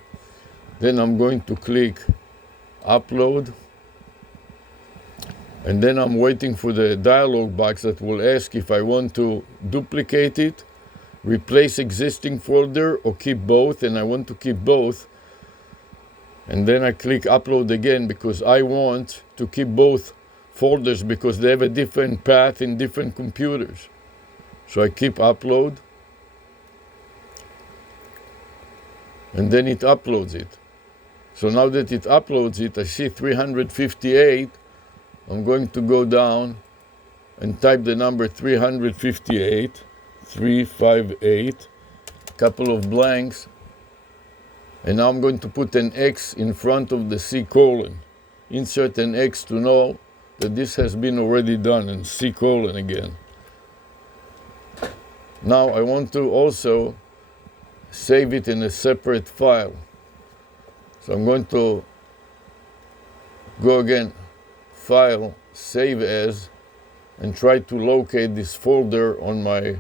Then I'm going to click upload, and then I'm waiting for the dialog box that will ask if I want to duplicate it, replace existing folder, or keep both, and I want to keep both. And then I click upload again because I want to keep both folders because they have a different path in different computers. So I keep upload, and then it uploads it. So now that it uploads it, I see 358. I'm going to go down and type the number 358, 358, couple of blanks, and now I'm going to put an X in front of the C colon. Insert an X to know that this has been already done, and C colon again. Now I want to also save it in a separate file. So I'm going to go again, File, Save As, and try to locate this folder on my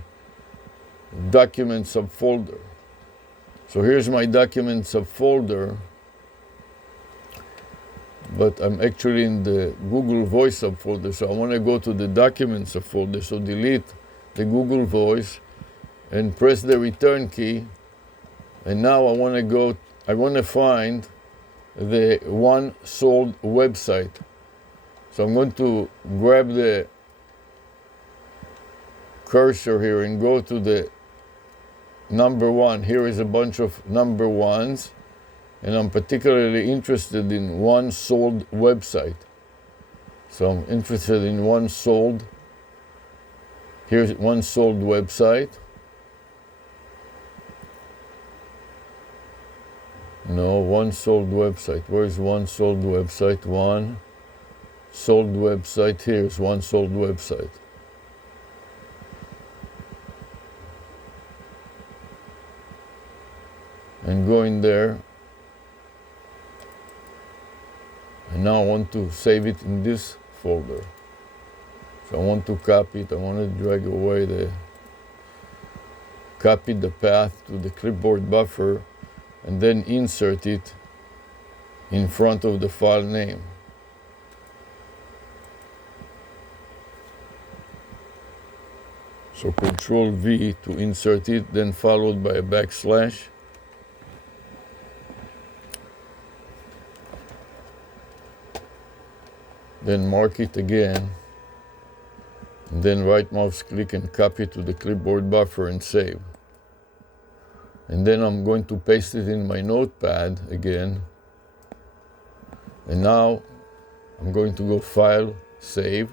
document subfolder. So here's my document subfolder, but I'm actually in the Google Voice subfolder, so I want to go to the document subfolder. So delete the Google Voice and press the return key. And now I want to find the one sold website. So I'm going to grab the cursor here and go to the number one. Here is a bunch of number ones, and I'm particularly interested in one sold website. So I'm interested in one sold. Here's one sold website. No, one sold website. Where is one sold website? One sold website. Here's one sold website. And go in there. And now I want to save it in this folder. So I want to copy it. I want to drag away copy the path to the clipboard buffer, and then insert it in front of the file name. So Control V to insert it, then followed by a backslash. Then mark it again, and then right mouse click and copy to the clipboard buffer and save. And then I'm going to paste it in my notepad again. And now I'm going to go File, Save,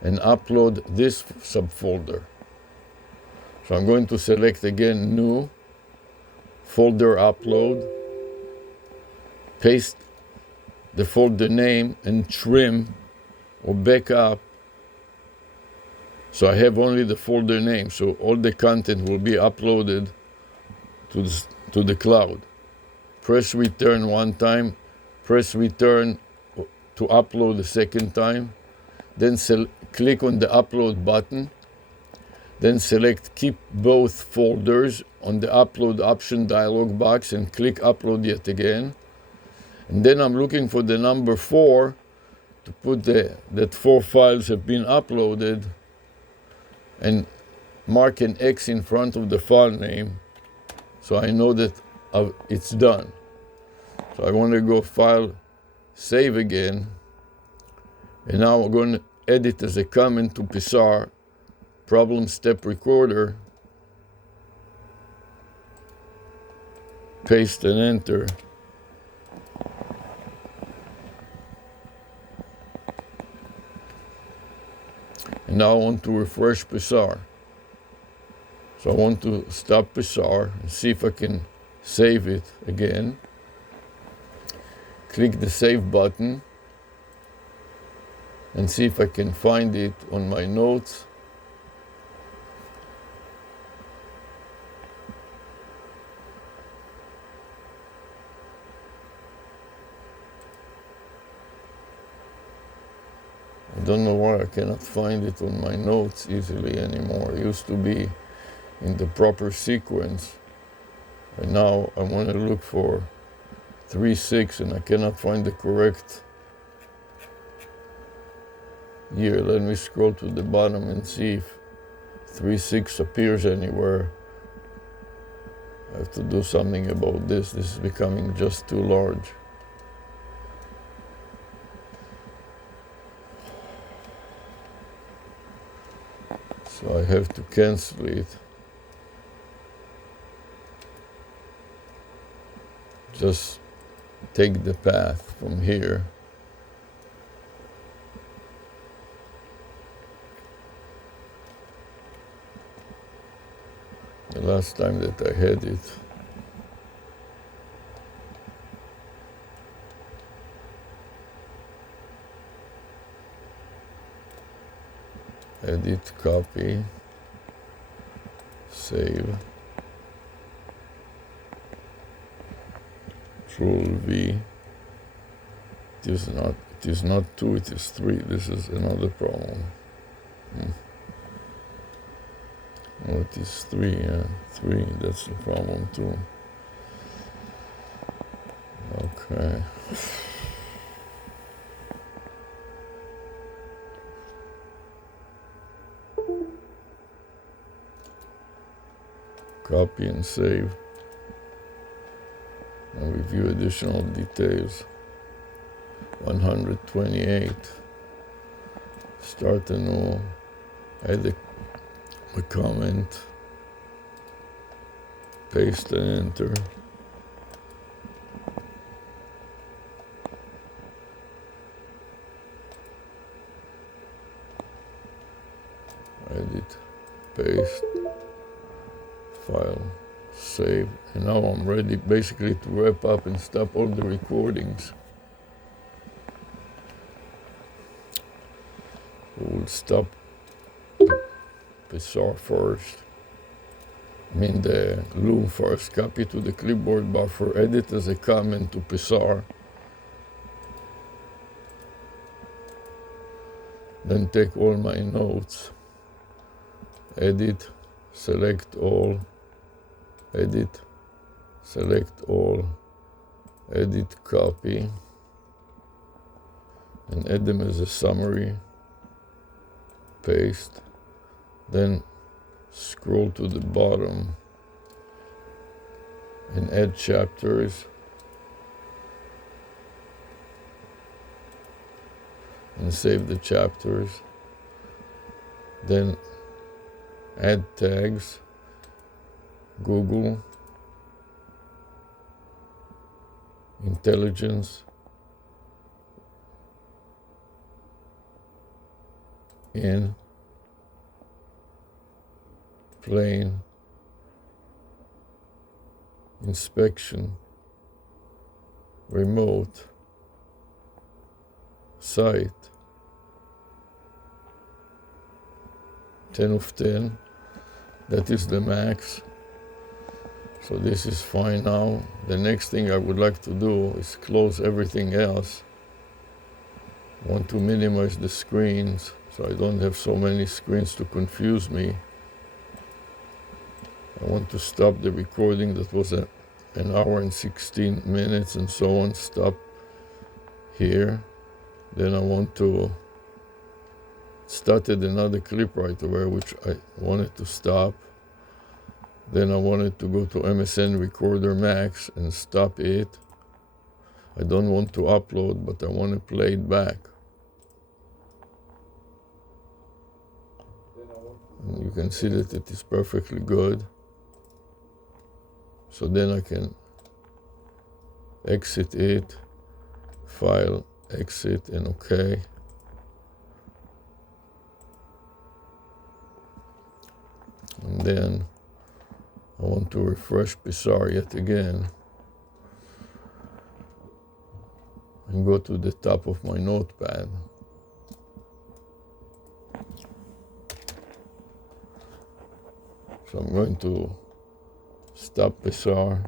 and upload this subfolder. So I'm going to select again New, Folder Upload, paste the folder name, and trim or back up. So I have only the folder name, so all the content will be uploaded to the cloud. Press return one time, press return to upload the second time, then click on the upload button, then select keep both folders on the upload option dialog box and click upload yet again. And then I'm looking for the number 4 to put that 4 files have been uploaded, and mark an X in front of the file name so I know that it's done. So I want to go File, Save again, and now I'm going to edit as a comment to Psar, Problem Step Recorder, paste and enter. And now I want to refresh Psar. So I want to stop Psar and see if I can save it again. Click the Save button and see if I can find it on my notes. don't know why I cannot find it on my notes easily anymore. It used to be in the proper sequence. And now I want to look for 3-6 and I cannot find the correct year. Let me scroll to the bottom and see if 3-6 appears anywhere. I have to do something about this. This is becoming just too large. So I have to cancel it. Just take the path from here. The last time that I had it, edit, copy, save, Control V. It is not 2, it is 3. This is another problem. Oh, it is 3, yeah. 3, that's the problem too. Okay. Copy and save. And review additional details. 128. Start anew. Add a comment. Paste and enter. Edit, paste, file, save. And now I'm ready basically to wrap up and stop all the recordings. We'll stop the Psar first. I mean the loom first. Copy to the clipboard buffer. Edit as a comment to Psar. Then take all my notes. Edit, select all. Edit, select all. Edit, copy. And add them as a summary. Paste. Then scroll to the bottom and add chapters. And save the chapters. Then add tags. Google, intelligence, in, plane, inspection, remote, site, 10 of 10, that is the max. So this is fine now. The next thing I would like to do is close everything else. I want to minimize the screens so I don't have so many screens to confuse me. I want to stop the recording that was an hour and 16 minutes and so on. Stop here. Then I want to started another clip right away which I wanted to stop. Then I wanted to go to MSN Recorder Max and stop it. I don't want to upload, but I want to play it back. And you can see that it is perfectly good. So then I can exit it, file, exit, and OK. And then I want to refresh Psar yet again and go to the top of my notepad. So I'm going to stop Psar,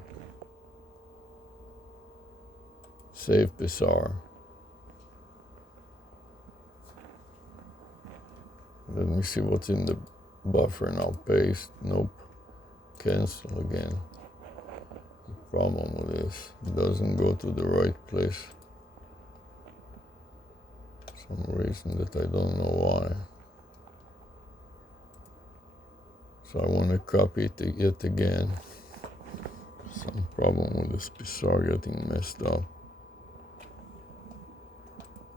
save Psar, Let me see what's in the buffer now. Paste. Nope. Cancel again. Problem with this. It doesn't go to the right place. Some reason that I don't know why. So I want to copy it yet again. Some problem with the spacer getting messed up.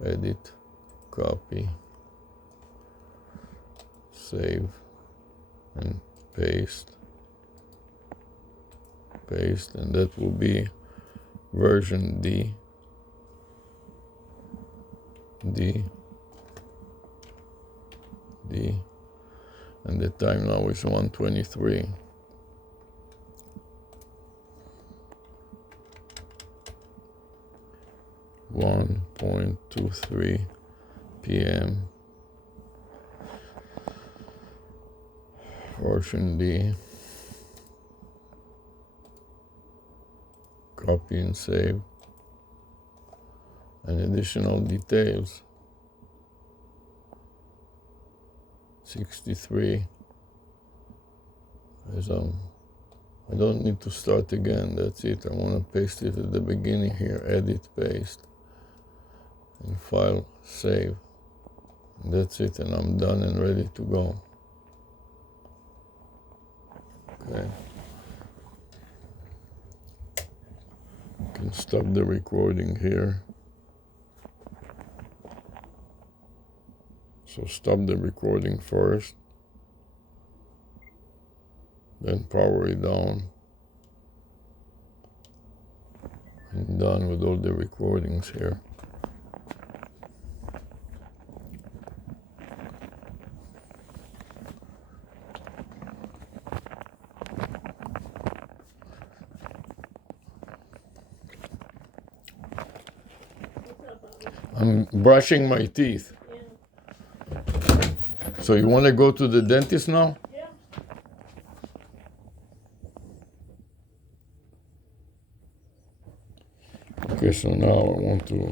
Edit, copy, save, and paste. Paste, and that will be version D. And the time now is 1:23. (1:23 p.m.) Version D. Copy and save. And additional details. 63. I don't need to start again, that's it. I want to paste it at the beginning here. Edit, paste. And file, save. And that's it, and I'm done and ready to go. Okay. Can stop the recording here. So stop the recording first, then power it down. I'm done with all the recordings here. I'm brushing my teeth. So you want to go to the dentist now? Yeah. Okay, so now I want to